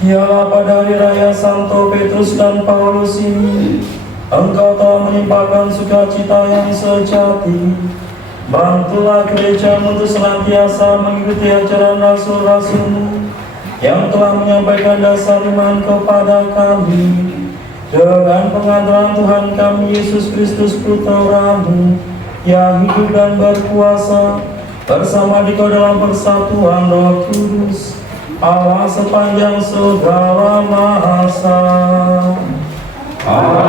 Ialah pada hari raya Santo Petrus dan Paulus ini, Engkau telah menimpakan sukacita yang sejati. Bantulah gereja-Mu untuk senantiasa mengikuti ajaran rasul-rasul-Mu yang telah menyampaikan dasar iman kepada kami. Dengan pengadilan Tuhan kami Yesus Kristus Putra-Mu yang hidup dan berkuasa bersama Dikau dalam persatuan Roh Kudus, Allah sepanjang segala masa. Amin.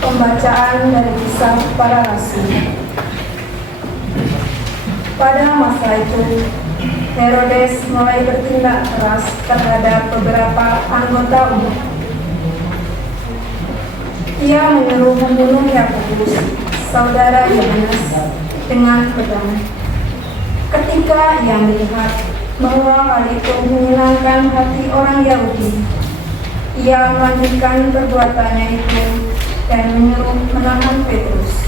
Pembacaan dari Kisah Para Rasul. Pada masa itu, Herodes mulai bertindak keras terhadap beberapa anggota umat. Ia menyuruh membunuh Yakobus, saudara Yohanes, dengan pedang. Ketika ia melihat bahwa hal itu menyenangkan hati orang Yahudi, ia melanjutkan perbuatannya itu dan menyuruh menahan Petrus.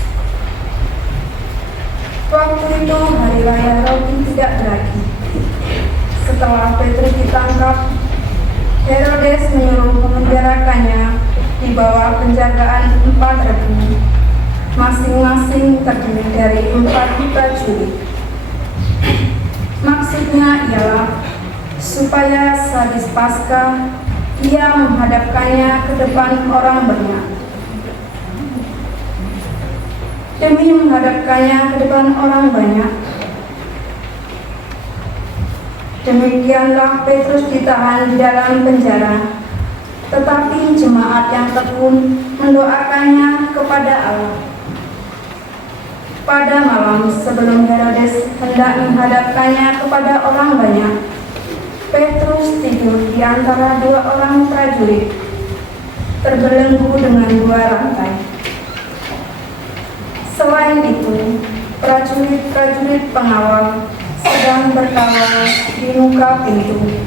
Waktu itu hari raya Roti Tidak Beragi. Setelah Petrus ditangkap, Herodes menyuruh memenjarakannya di bawah penjagaan 4 rebu, masing-masing terdiri dari 4 prajurit. Maksudnya ialah supaya sehabis Paskah ia menghadapkannya ke depan orang banyak. Demi menghadapkannya ke depan orang banyak, demikianlah Petrus ditahan di dalam penjara, tetapi jemaat yang tekun mendoakannya kepada Allah. Pada malam sebelum Herodes hendak menghadapkannya kepada orang banyak, Petrus tidur di antara 2 orang prajurit, terbelenggu dengan 2 rantai. Selain itu, prajurit-prajurit pengawal sedang berkawal di muka pintu.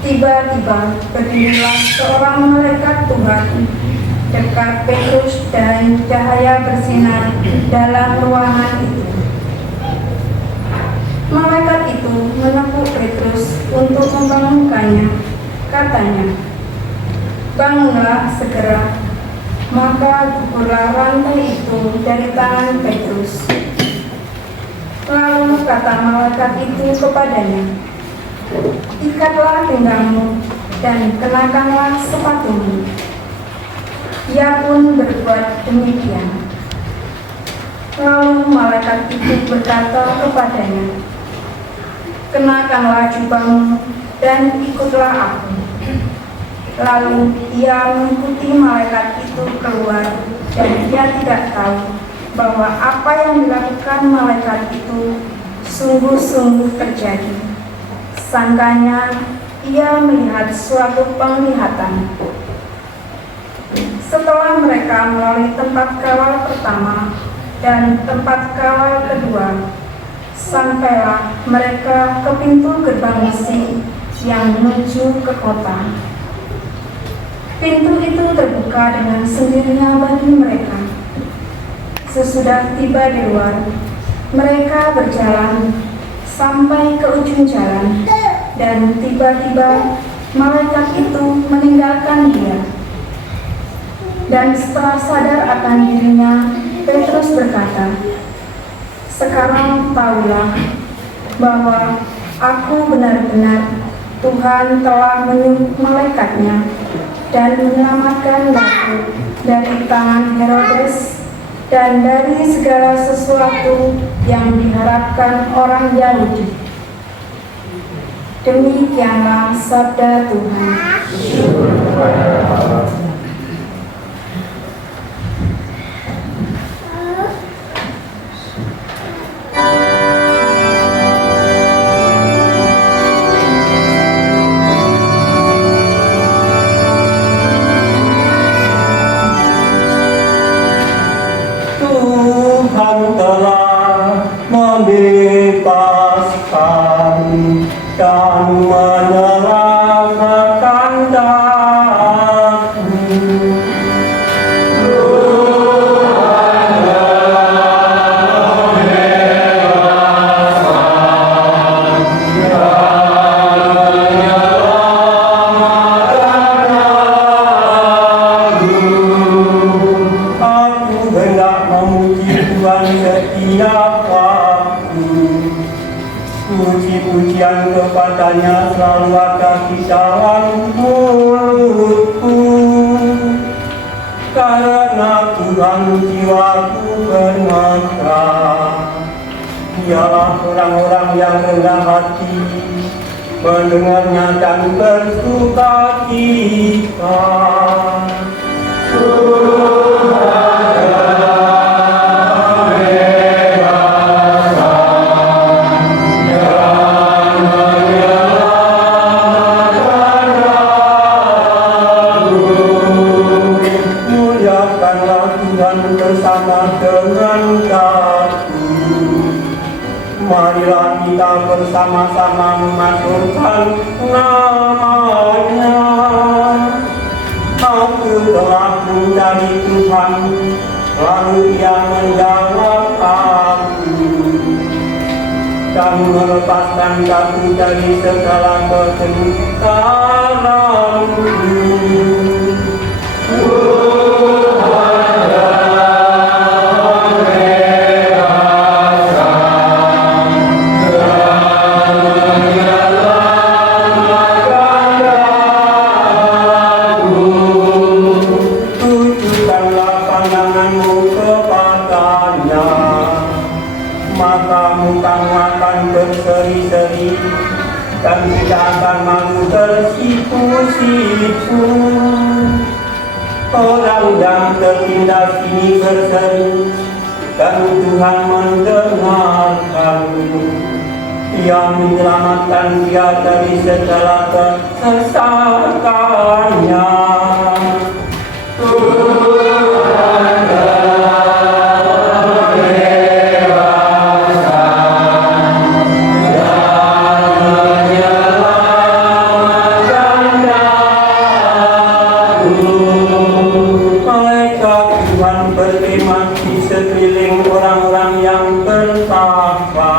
Tiba-tiba berdirilah seorang malaikat Tuhan dekat Petrus dan cahaya bersinar dalam ruangan itu. Malaikat itu menepuk Petrus untuk membangunkannya. Katanya, "Bangunlah segera." Maka gugurlah rantai itu dari tangan Petrus. Lalu kata malaikat itu kepadanya, "Ikatlah pinggangmu dan kenakanlah sepatumu." Ia pun berbuat demikian. Lalu malaikat itu berkata kepadanya, "Kenakanlah jubahmu dan ikutlah aku." Lalu ia mengikuti malaikat itu keluar, dan ia tidak tahu bahwa apa yang dilakukan malaikat itu sungguh-sungguh terjadi. Sangkanya ia melihat suatu penglihatan. Setelah mereka melalui tempat kawal pertama dan tempat kawal kedua, sampailah mereka ke pintu gerbang besi yang menuju ke kota. Pintu itu terbuka dengan sendirinya bagi mereka. Sesudah tiba di luar, mereka berjalan sampai ke ujung jalan, dan tiba-tiba malaikat itu meninggalkan dia. Dan setelah sadar akan dirinya, Petrus berkata, "Sekarang tahulah bahwa aku benar-benar Tuhan telah menyuruh malaikatnya dan menyelamatkan aku dari tangan Herodes dan dari segala sesuatu yang diharapkan orang Yahudi." Demikianlah sabda Tuhan. Tuhan telah membebaskan dan menyelamatkan aku. Aku hendak memuji Tuhan setiap waktu. Puji-pujian kepadanya selalu ada di dalam mulutku. Karena Tuhan jiwaku bermegah. Dialah orang-orang yang rendah hati, mendengarnya dan bersuka cita. Muliakanlah Tuhan bersama dengan aku. Marilah kita bersama-sama memasyurkan nama-Nya. Aku telah mencari Tuhan, lalu Ia menjawab aku dan melepaskan aku dari segala ketengkaranku. Tujukanlah pandanganmu kepadanya, maka mukamu akan berseri-seri dan tidak akan malu tersipu-sipu. Orang yang tertindas ini berseru, dan Tuhan mendengarkanmu. Ia menyelamatkan dia dari segala kesesakannya. Tuhan Tuhan berfirman di sekeliling orang-orang yang bertakwa,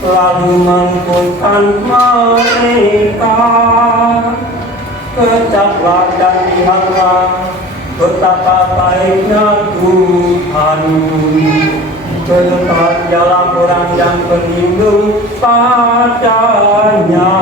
lalu menguatkan mereka. Kecaplah dan lihatlah betapa baiknya Tuhan. Berkat dialah orang yang berlindung padanya.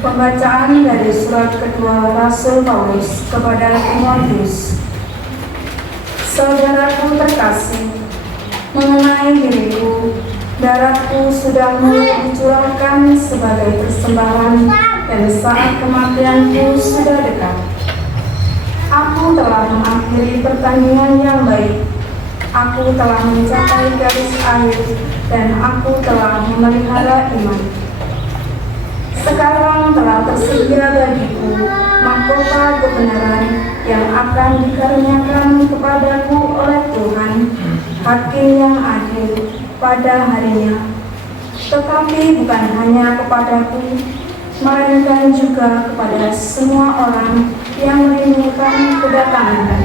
Pembacaan dari surat kedua Rasul Paulus kepada Timotius. Saudaraku terkasih, mengenai diriku, darahku sudah mulai dicurahkan sebagai persembahan dan saat kematianku sudah dekat. Aku telah mengakhiri pertandingan yang baik. Aku telah mencapai garis akhir dan aku telah memelihara iman. Sekarang telah tersedia bagiku mahkota kebenaran yang akan dikaruniakan kepadaku oleh Tuhan, Hakim yang adil pada harinya. Tetapi bukan hanya kepadaku, melainkan juga kepada semua orang yang merindukan kedatangan.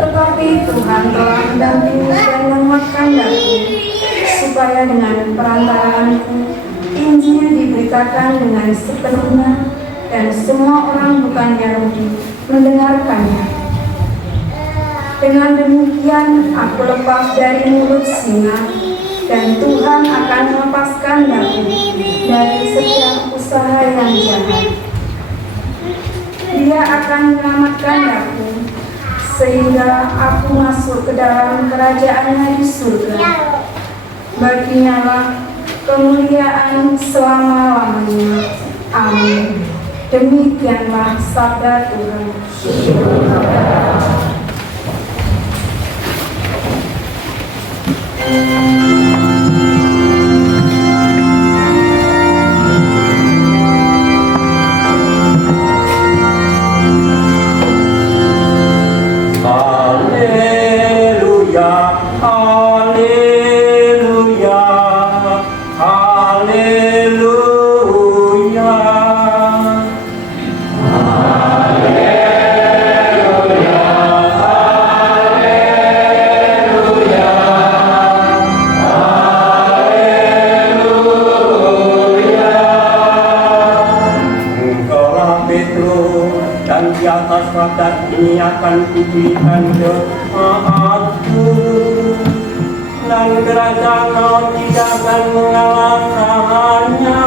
Tetapi Tuhan telah mendampingi dan menguatkan daku, supaya dengan perantaraanku Injil diberitakan dengan sepenuhnya dan semua orang bukan Yahudi mendengarkannya. Dengan demikian aku lepas dari mulut singa dan Tuhan akan melepaskan daku dari setiap usaha yang jahat. Dia akan menyelamatkan daku sehingga aku masuk ke dalam kerajaannya di surga. Baginya lah kemuliaan selama-lamanya. Amin. Demikianlah sabda Tuhan. Haleluya, haleluya, haleluya. Engkaulah Petrus, dan di atas batas ini akan kuberikan jemaatku, dan kerajaan kau tidak akan mengalahkannya.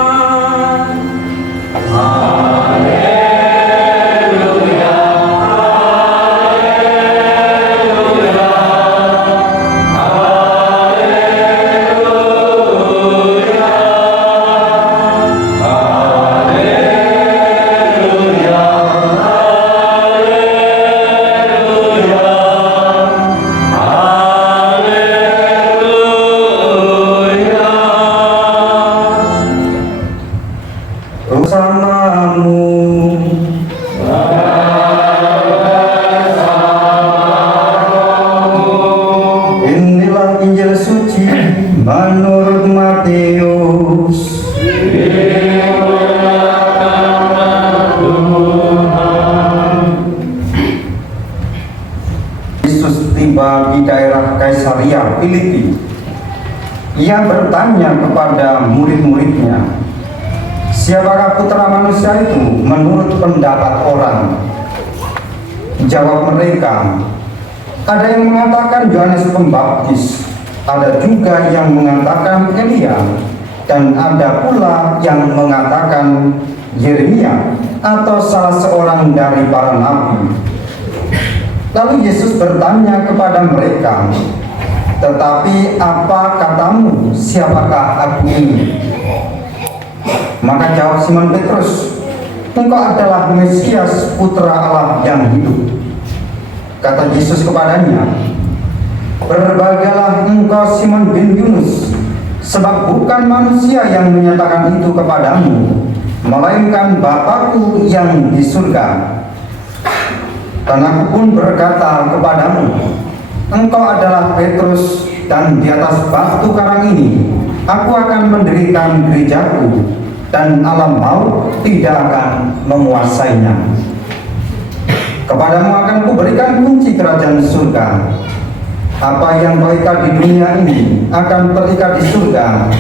Haleluya, haleluya, haleluya, haleluya, bersamamu. Inilah Injil suci menurut Matius. Yesus tiba di daerah Kaisaria Filipi. Ia bertanya kepada murid-muridnya, "Siapakah putra manusia itu menurut pendapat orang?" Jawab mereka, "Ada yang mengatakan Yohanes Pembaptis, ada juga yang mengatakan Elia, dan ada pula yang mengatakan Yeremia atau salah seorang dari para nabi." Lalu Yesus bertanya kepada mereka, "Tetapi apa katamu, siapakah aku ini?" Maka jawab Simon Petrus, "Engkau adalah Mesias, putra Allah yang hidup." Kata Yesus kepadanya, "Berbagailah engkau Simon bin Yunus, sebab bukan manusia yang menyatakan itu kepadamu, melainkan Bapakku yang di surga. Dan aku pun berkata kepadamu, engkau adalah Petrus, dan di atas batu karang ini aku akan mendirikan gerejaku, dan alam maut tidak akan menguasainya. Kepadamu akan kuberikan kunci kerajaan surga. Apa yang kau ikat di dunia ini akan terikat di surga,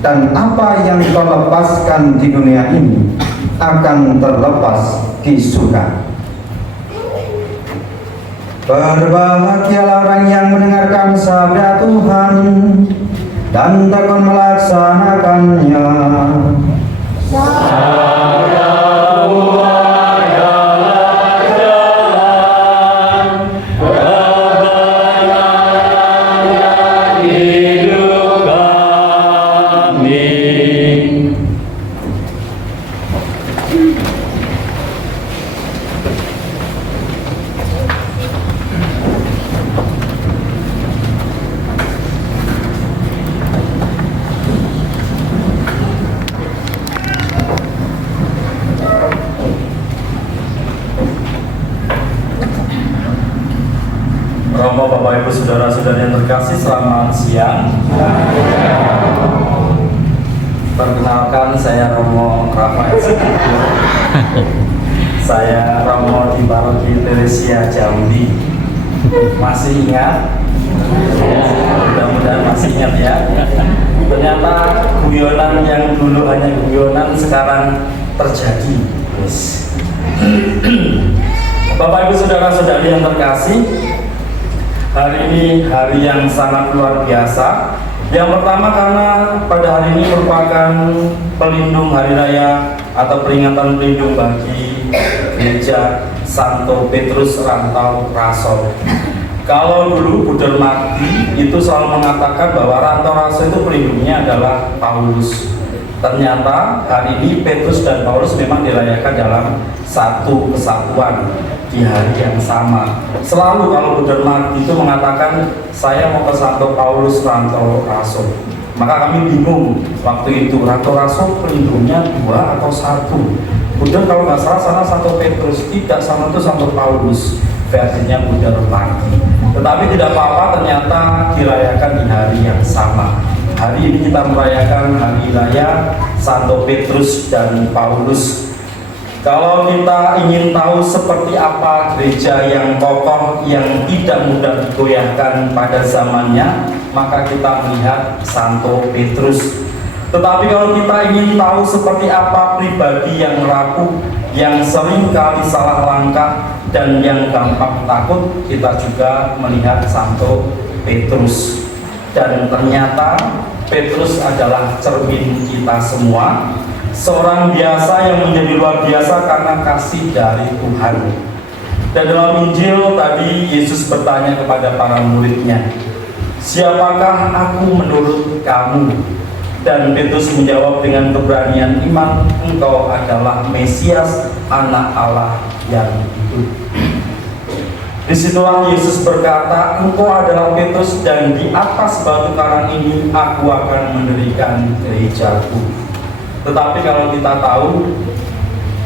dan apa yang kau lepaskan di dunia ini akan terlepas di surga. Berbahagialah orang yang mendengarkan sabda Tuhan dan tekun melaksanakannya. Sabda Tuhan adalah jalan kebenaran dan hidup kami. Romo, Bapak, Ibu, Saudara-saudara yang terkasih, selamat siang. Perkenalkan, saya Romo Rafael Sekutur. Saya Romo di Paroki Teresia Jambi. Masih ingat? Mudah-mudahan masih ingat ya. Ternyata guyonan yang dulu hanya guyonan sekarang terjadi. Yes. Bapak, Ibu, Saudara-saudari yang terkasih, hari ini hari yang sangat luar biasa. Yang pertama karena pada hari ini merupakan pelindung hari raya atau peringatan pelindung bagi gereja Santo Petrus Rantau Raso. Kalau dulu Buder Marti itu selalu mengatakan bahwa Rantau Raso itu pelindungnya adalah Paulus. Ternyata hari ini Petrus dan Paulus memang dirayakan dalam satu kesatuan di hari yang sama. Selalu kalau Buder Marti itu mengatakan saya mau ke Santo Paulus Rantau Raso, maka kami bingung waktu itu Rantau Raso pelindungnya 2 atau 1. Buder kalau nggak salah sana Santo Petrus, tidak, sama itu Santo Paulus versinya Buder Marti. Tetapi tidak apa-apa, ternyata dirayakan di hari yang sama. Hari ini kita merayakan hari raya Santo Petrus dan Paulus. Kalau kita ingin tahu seperti apa gereja yang kokoh, yang tidak mudah digoyahkan pada zamannya, maka kita melihat Santo Petrus. Tetapi kalau kita ingin tahu seperti apa pribadi yang rapuh, yang sering kali salah langkah, dan yang gampang takut, kita juga melihat Santo Petrus. Dan ternyata Petrus adalah cermin kita semua. Seorang biasa yang menjadi luar biasa karena kasih dari Tuhan. Dan dalam Injil tadi Yesus bertanya kepada para muridnya, siapakah aku menurut kamu? Dan Petrus menjawab dengan keberanian iman, engkau adalah Mesias, anak Allah yang hidup. Disitulah Yesus berkata, engkau adalah Petrus, dan di atas batu karang ini aku akan mendirikan gerejaku. Tetapi kalau kita tahu,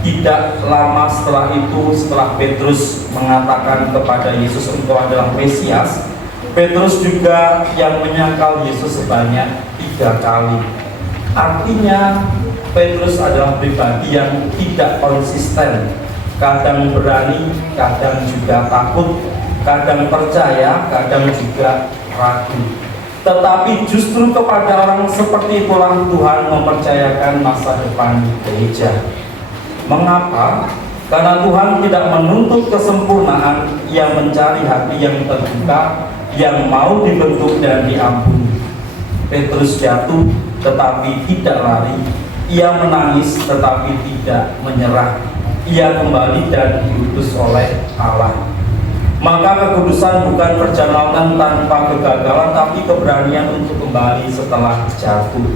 tidak lama setelah itu, setelah Petrus mengatakan kepada Yesus engkau adalah Mesias, Petrus juga yang menyangkal Yesus sebanyak 3 kali. Artinya Petrus adalah pribadi yang tidak konsisten. Kadang berani, kadang juga takut, kadang percaya, kadang juga ragu. Tetapi justru kepada orang seperti itulah Tuhan mempercayakan masa depan gereja. Mengapa? Karena Tuhan tidak menuntut kesempurnaan, Ia mencari hati yang terbuka, yang mau dibentuk dan diampuni. Petrus jatuh tetapi tidak lari, ia menangis tetapi tidak menyerah. Ia kembali dan diutus oleh Allah. Maka kekudusan bukan perjalanan tanpa kegagalan, tapi keberanian untuk kembali setelah jatuh.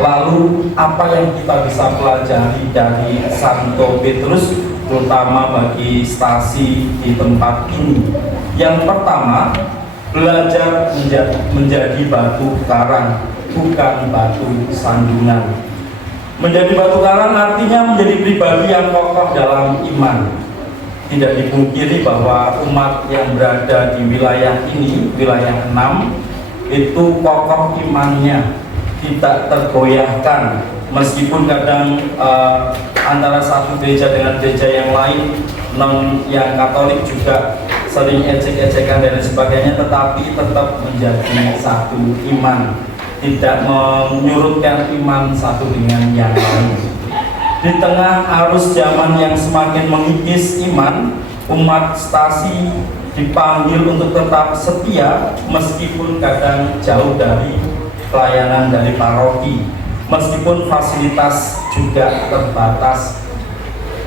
Lalu apa yang kita bisa pelajari dari Santo Petrus, terutama bagi stasi di tempat ini? Yang pertama, belajar menjadi batu karang, bukan batu sandungan. Menjadi batu karang artinya menjadi pribadi yang kokoh dalam iman. Tidak dipungkiri bahwa umat yang berada di wilayah ini, wilayah 6, itu kokoh imannya, tidak tergoyahkan. Meskipun kadang antara satu gereja dengan gereja yang lain, yang Katolik juga sering ejek-ejekan dan sebagainya, tetapi tetap menjadi satu iman, tidak menyurutkan iman satu dengan yang lain. Di tengah arus zaman yang semakin mengikis iman, umat Stasi dipanggil untuk tetap setia meskipun kadang jauh dari pelayanan dari paroki, meskipun fasilitas juga terbatas.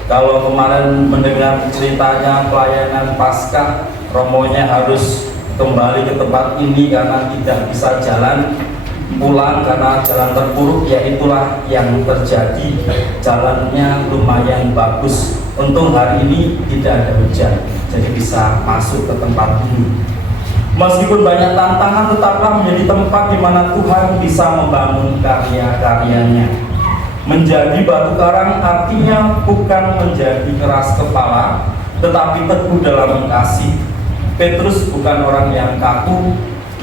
Kalau kemarin mendengar ceritanya pelayanan Paskah, romonya harus kembali ke tempat ini karena tidak bisa jalan pulang karena jalan terpuruk, ya itulah yang terjadi. Jalannya lumayan bagus, untung hari ini tidak ada hujan, jadi bisa masuk ke tempat ini. Meskipun banyak tantangan, tetaplah menjadi tempat di mana Tuhan bisa membangun karya-karyanya. Menjadi batu karang artinya bukan menjadi keras kepala, tetapi teguh dalam mengasihi. Petrus bukan orang yang kaku.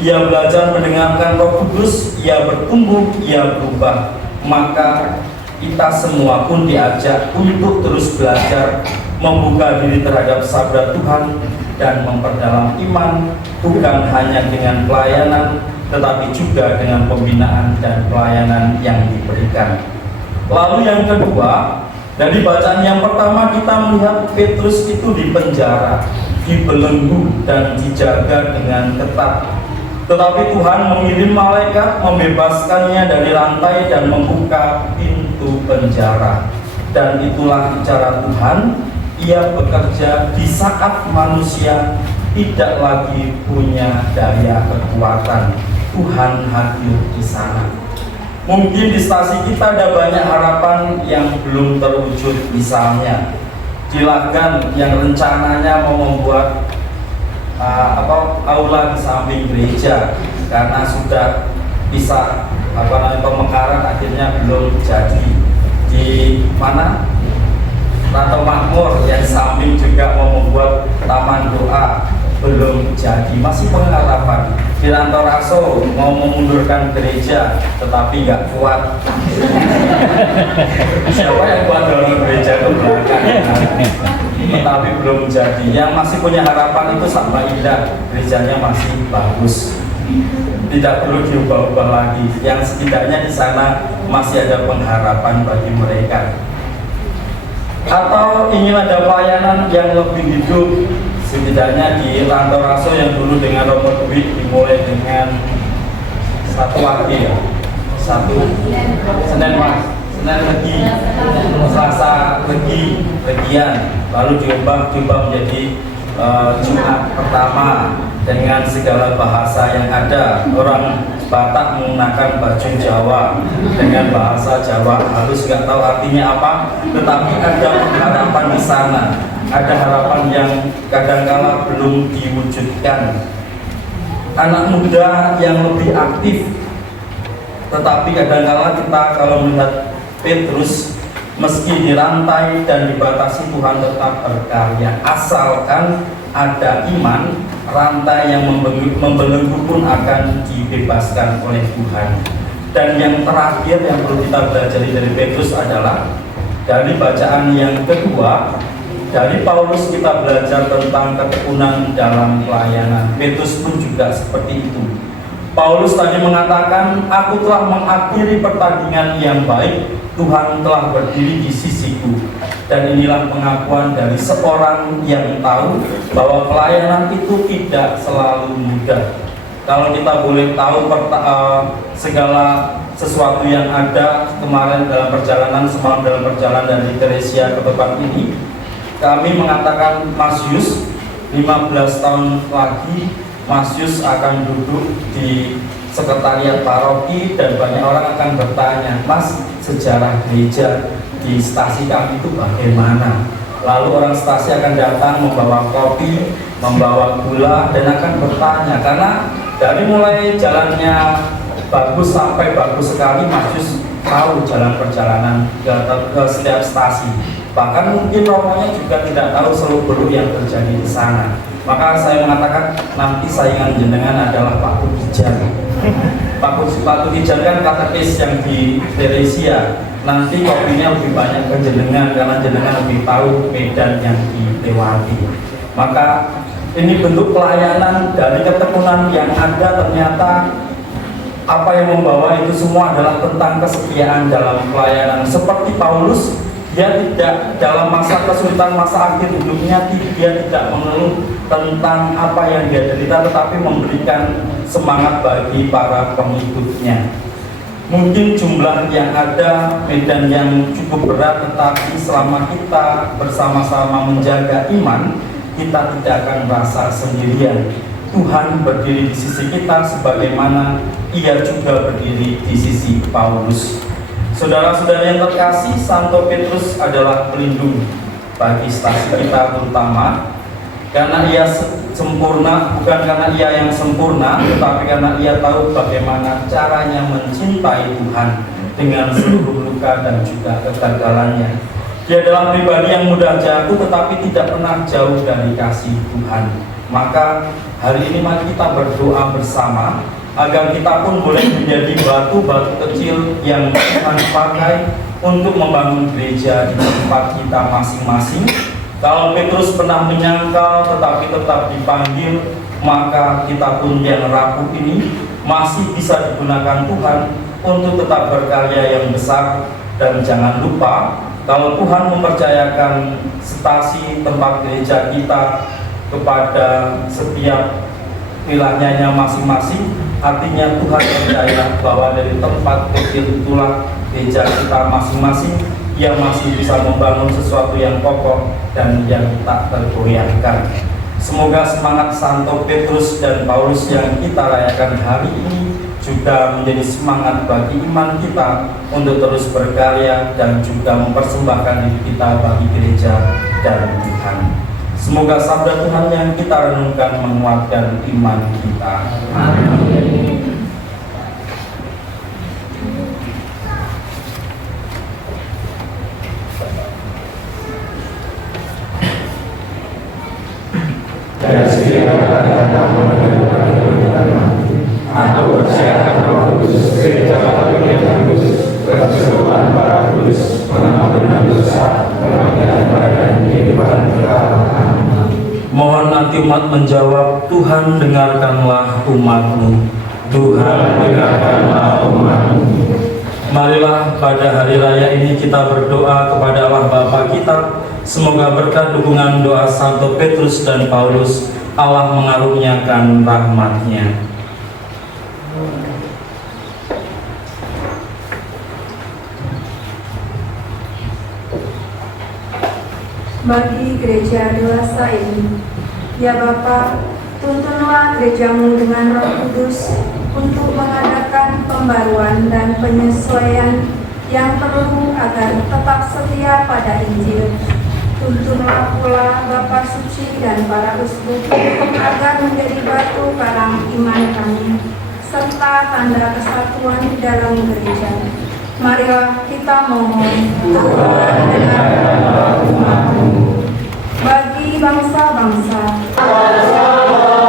Ia belajar mendengarkan Roh Kudus, ia bertumbuh, ia berubah. Maka kita semua pun diajak untuk terus belajar, membuka diri terhadap sabda Tuhan, dan memperdalam iman, bukan hanya dengan pelayanan, tetapi juga dengan pembinaan dan pelayanan yang diberikan. Lalu yang kedua, dari bacaan yang pertama kita melihat Petrus itu dipenjara, dibelenggu, dan dijaga dengan ketat. Tetapi Tuhan mengirim malaikat membebaskannya dari rantai dan membuka pintu penjara. Dan itulah cara Tuhan, ia bekerja di saat manusia tidak lagi punya daya kekuatan. Tuhan hadir di sana. Mungkin di stasi kita ada banyak harapan yang belum terwujud, misalnya di Lagan yang rencananya mau membuat aula di samping gereja, karena sudah bisa pemekaran akhirnya belum jadi. Di mana Rantau Makmur yang samping juga mau membuat taman doa, belum jadi, masih pengharapan. Di Rantau Raso mau memundurkan gereja tetapi nggak kuat. Siapa yang kuat dalam gereja itu belakang, tetapi belum jadi. Yang masih punya harapan itu Samba Indah, gerejanya masih bagus, tidak perlu diubah-ubah lagi. Yang setidaknya di sana masih ada pengharapan bagi mereka. Atau ingin ada pelayanan yang lebih hidup, setidaknya di Rantau Raso yang dulu dengan Romo Duit dimulai dengan satu wakil, Senin Legi, Selasa Legi, Legian, lalu diubah menjadi Jumat pertama dengan segala bahasa yang ada. Orang Batak menggunakan baju Jawa dengan bahasa Jawa halus, nggak tahu artinya apa, tetapi ada harapan di sana. Ada harapan yang kadangkala belum diwujudkan. Anak muda yang lebih aktif, tetapi kadangkala kita kalau melihat Petrus, meski dirantai dan dibatasi, Tuhan tetap berkarya. Asalkan ada iman, rantai yang membelenggu pun akan dibebaskan oleh Tuhan. Dan yang terakhir yang perlu kita belajar dari Petrus adalah dari bacaan yang kedua, dari Paulus kita belajar tentang ketekunan dalam pelayanan. Petrus pun juga seperti itu. Paulus tadi mengatakan, aku telah mengakhiri pertandingan yang baik, Tuhan telah berdiri di sisiku. Dan inilah pengakuan dari seorang yang tahu bahwa pelayanan itu tidak selalu mudah. Kalau kita boleh tahu segala sesuatu yang ada kemarin dalam perjalanan, semalam dalam perjalanan dari Teresia ke tempat ini, kami mengatakan Mas Yus, 15 tahun lagi Mas Yus akan duduk di sekretariat paroki dan banyak orang akan bertanya, Mas, sejarah gereja di stasi kami itu bagaimana? Lalu orang stasi akan datang membawa kopi, membawa gula, dan akan bertanya. Karena dari mulai jalannya bagus sampai bagus sekali, Mas Yus tahu jalan perjalanan ke setiap stasi. Bahkan mungkin romonya juga tidak tahu seluk-beluk yang terjadi di sana. Maka saya mengatakan nanti saingan jenengan adalah Pak Tugijan. Pak Tugijan kan katekis yang di Teresia. Nanti kopinya lebih banyak ke jenengan karena jenengan lebih tahu medan yang dilewati. Maka ini bentuk pelayanan dari ketekunan yang ada. Ternyata apa yang membawa itu semua adalah tentang kesetiaan dalam pelayanan. Seperti Paulus, dia tidak dalam masa kesulitan, masa akhir hidupnya, dia tidak mengeluh tentang apa yang dia derita, tetapi memberikan semangat bagi para pengikutnya. Mungkin jumlah yang ada, medan yang cukup berat, tetapi selama kita bersama-sama menjaga iman, kita tidak akan merasa sendirian. Tuhan berdiri di sisi kita sebagaimana ia juga berdiri di sisi Paulus. Saudara-saudara yang terkasih, Santo Petrus adalah pelindung bagi stasi kita terutama karena ia sempurna, bukan karena ia yang sempurna, tetapi karena ia tahu bagaimana caranya mencintai Tuhan dengan seluruh luka dan juga kegagalannya. Dia adalah pribadi yang mudah jatuh tetapi tidak pernah jauh dari kasih Tuhan. Maka hari ini mari kita berdoa bersama agar kita pun boleh menjadi batu-batu kecil yang Tuhan pakai untuk membangun gereja di tempat kita masing-masing. Kalau Petrus pernah menyangkal tetapi tetap dipanggil, maka kita pun yang rapuh ini masih bisa digunakan Tuhan untuk tetap berkarya yang besar. Dan jangan lupa, kalau Tuhan mempercayakan stasi tempat gereja kita kepada setiap wilayahnya masing-masing, artinya Tuhan percaya bahwa dari tempat kecil itulah gereja kita masing-masing yang masih bisa membangun sesuatu yang kokoh dan yang tak tergoyahkan. Semoga semangat Santo Petrus dan Paulus yang kita rayakan hari ini juga menjadi semangat bagi iman kita untuk terus berkarya dan juga mempersembahkan diri kita bagi gereja dan Tuhan. Semoga sabda Tuhan yang kita renungkan menguatkan iman kita. Amin. Aku percayakan Roh Kudus, gereja Katolik yang kudus, persekutuan para kudus, pengampunan dosa, pemanggilan badan, kehidupan kekal. Mohon nanti umat menjawab, Tuhan dengarkanlah umat-Mu. Tuhan dengarkanlah umat-Mu. Marilah pada hari raya ini kita berdoa kepada Allah Bapa kita. Semoga berkat dukungan doa Santo Petrus dan Paulus, Allah mengaruniakan rahmat-Nya. Bagi gereja dewasa ini, ya Bapa, tuntunlah gerejamu dengan Roh Kudus untuk mengadakan pembaruan dan penyesuaian yang perlu agar tetap setia pada Injil. Tuntunlah pula Bapa Suci dan para uskup agar menjadi batu karang iman kami, serta tanda kesatuan di dalam gereja. Marilah kita mohon, Tuhan dengarkanlah umat-Mu. Bagi bangsa-bangsa, Ya Allah,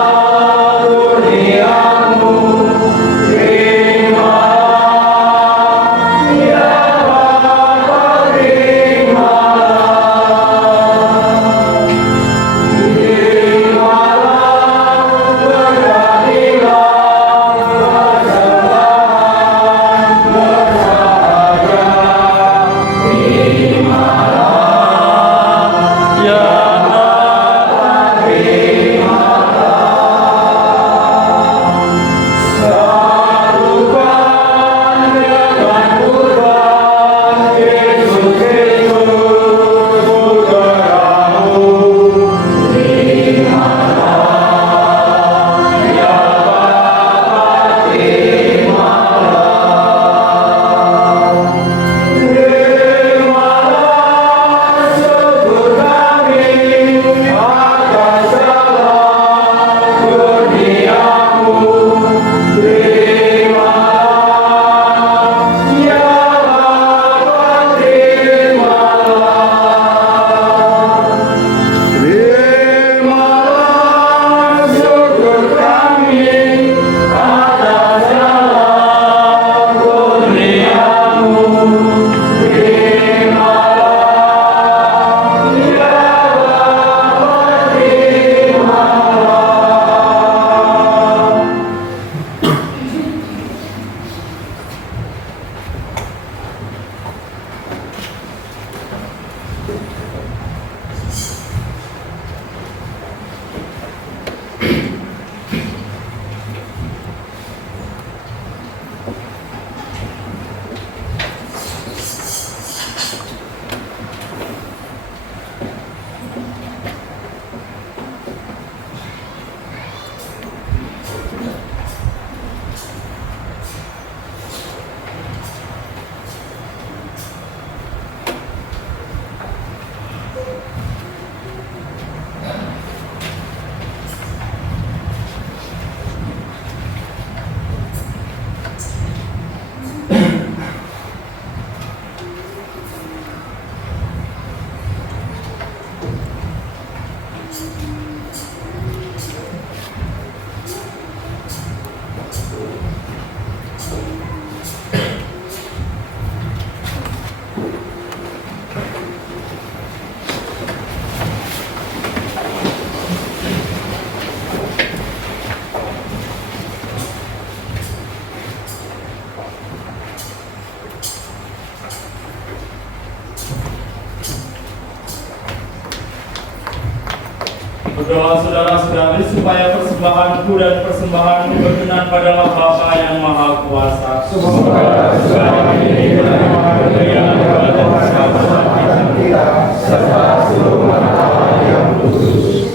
Berdoa saudara-saudari supaya persembahanku dan persembahanmu berkenan pada Bapa yang Maha Kuasa. Semoga segala ini menerima kemuliaan kepada Tuhan kita serta seluruh umat Allah yang kudus.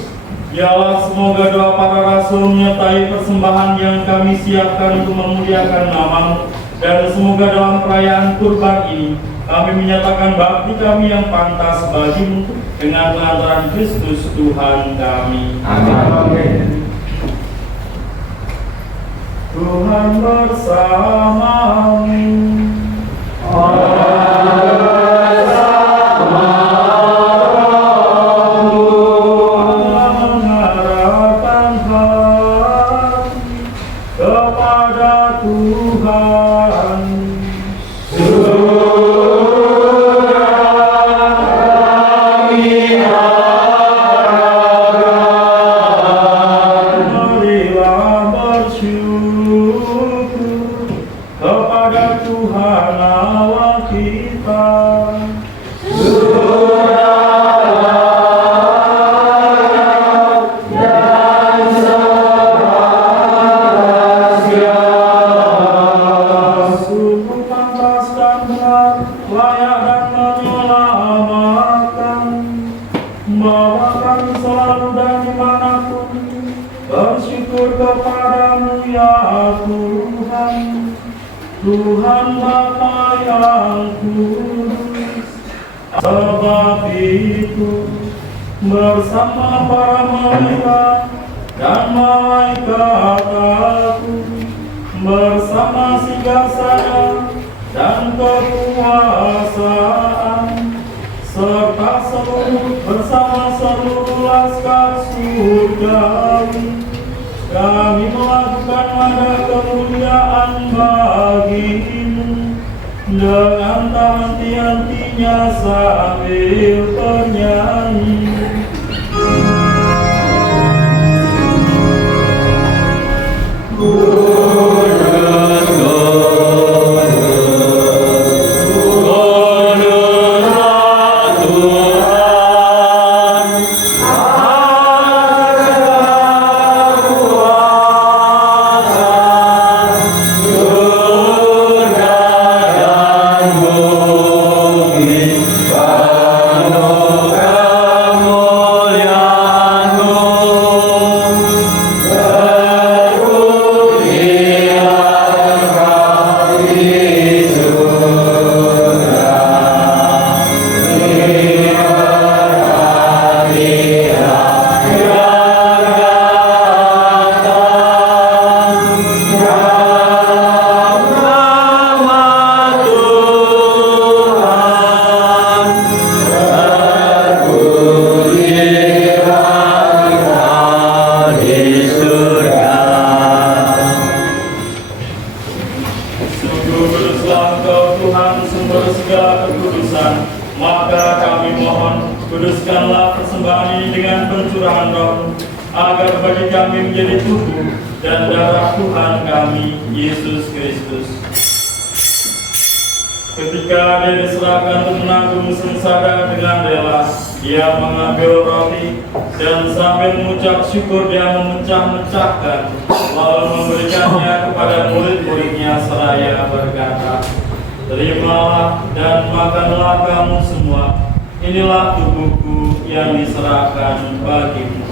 Ya Allah, semoga doa para rasul menyertai persembahan yang kami siapkan untuk memuliakan nama-Mu, dan semoga dalam perayaan kurban ini kami menyatakan bakti kami yang pantas bagi-Mu dengan pengantaran Kristus Tuhan kami. Amin. Tuhan bersamamu. Mengharapkan hati kepada Tuhan. Marilah bersyukur kepada Tuhan Allah kita. Sungguh pantas dan benar, layak dan menyelamatkan, membawakan selalu dan dimanapun bersyukur kepadamu ya Tuhan, Tuhan Bapa yang kudus. Sebab itu bersama para malaikat dan malaikat aku, bersama singgahsana dan kekuasaan, serta bersama seluruh laskar surgawi, kami melakukan nada kemuliaan bagi-Mu dengan tak henti-hentinya sambil bernyanyi. Sungguh kuduslah Engkau Tuhan, sumber segala kekudusan. Maka kami mohon, kuduskanlah persembahan ini dengan pencurahan Roh, agar bagi kami menjadi tubuh dan darah Tuhan kami, Yesus Kristus. Ketika Dia diserahkan untuk menanggung sengsara dengan rela, Dia mengambil roti dan sambil mengucap syukur Dia memecah-mecahkan, lalu memberikannya kepada murid-muridnya seraya berkata, "Terimalah dan makanlah kamu semua, inilah tubuhku yang diserahkan bagimu."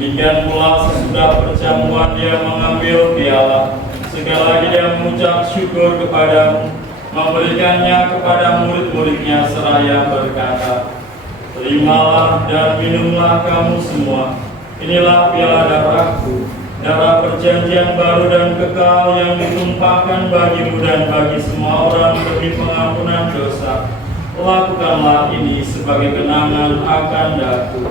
Demikian pula sesudah perjamuan Dia mengambil piala, sekali lagi Dia mengucap syukur kepadamu, memberikannya kepada murid-muridnya seraya berkata, "Terimalah dan minumlah kamu semua, inilah piala darahku, darah perjanjian baru dan kekal yang ditumpahkan bagimu dan bagi semua orang demi pengampunan dosa. Lakukanlah ini sebagai kenangan akan daku."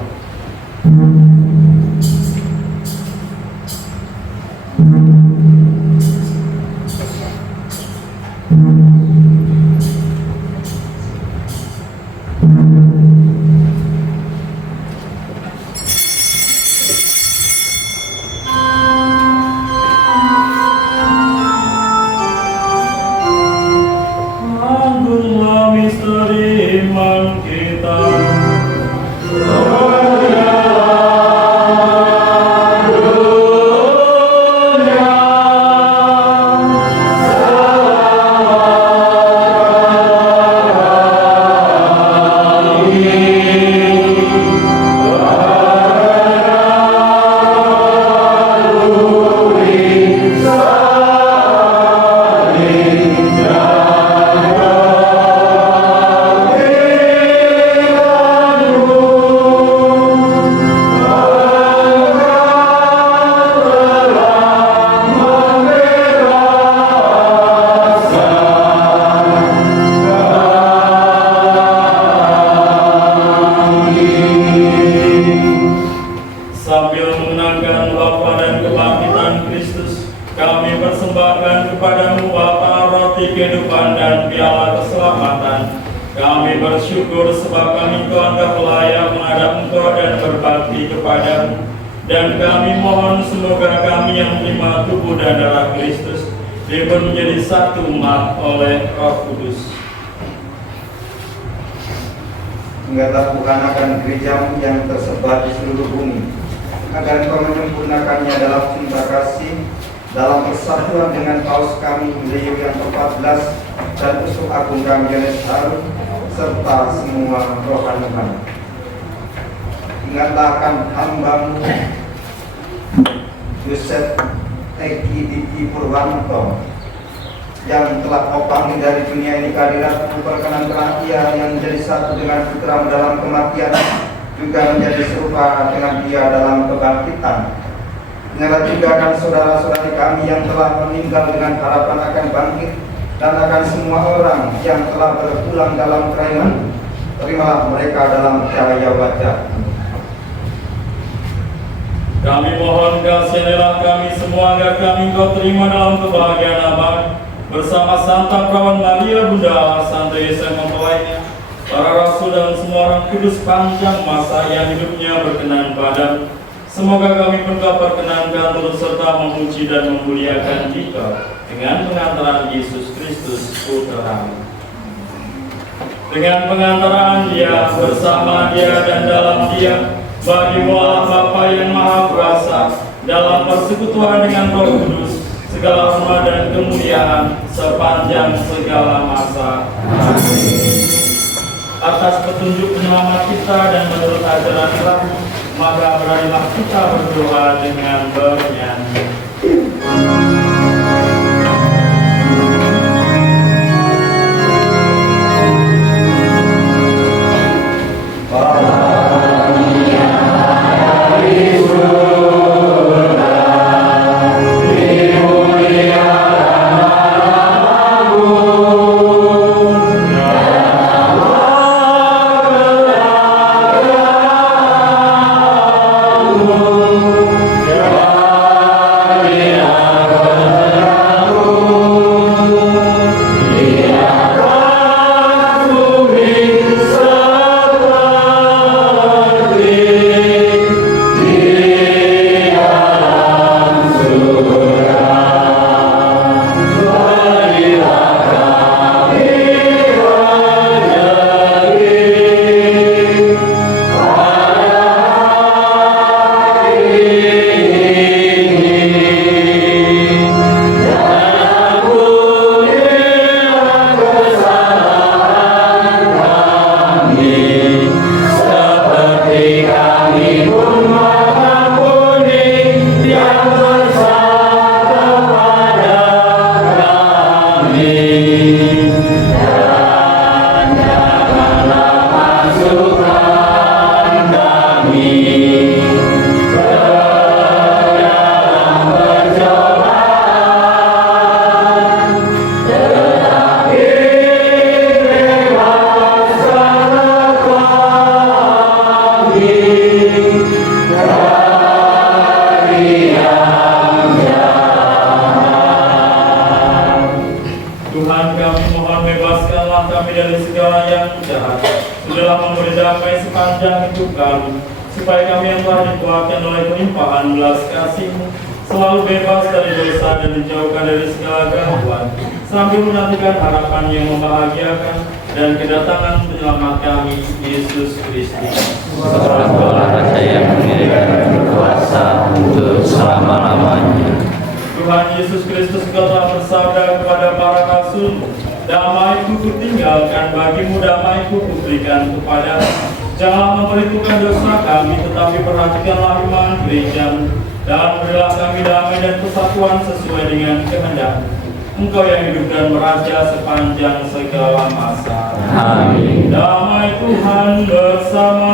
Kami bersyukur sebab kami Kau anggap layak menghadap Engkau dan berbakti kepadamu. Dan kami mohon semoga kami yang menerima tubuh dan darah Kristus dipun menjadi satu umat oleh Roh Kudus. Engkaulah bukan gerejamu yang tersebar di seluruh bumi, agar Engkau menyempurnakannya dalam cinta kasih, dalam persatuan dengan Paus kami Leo yang ke-14 dan Uskup Agung kami Yohanes Harun, serta semua rohaniwan. Ingatlah akan hamba-Mu Yusef Eki Diki Purwanto yang telah Kau panggil dari dunia ini ke hadirat-Mu. Perkenankanlah ia yang menjadi satu dengan putra dalam kematian, juga menjadi serupa dengan dia dalam kebangkitan. Ingatlah juga akan saudara-saudari kami yang telah meninggal dengan harapan akan bangkit, dan akan semua orang yang telah berpulang dalam kerajaan. Terimalah mereka dalam cahaya wajah. Kami mohon kasihanilah kami semua agar kami Kau terima dalam kebahagiaan abadi bersama Santa Perawan Maria Bunda Allah, Santo Yesus yang mempelainya, para rasul dan semua orang kudus panjang masa yang hidupnya berkenan padamu. Semoga kami pun Kau perkenankan turut serta memuji dan memuliakan Dikau dengan pengantaran Yesus Kristus Putra-Mu. Dengan pengantaran Dia, bersama Dia dan dalam Dia, bagi Allah Bapa yang Maha Kuasa, dalam persekutuan dengan Roh Kudus, segala hormat dan kemuliaan sepanjang segala masa. Amin. Atas petunjuk penyelamat kita dan menurut ajaran Islam, maka beranilah kita berdoa dengan bernyanyi. Engkau yang hidup dan meraja sepanjang segala masa. Amin. Damai Tuhan bersama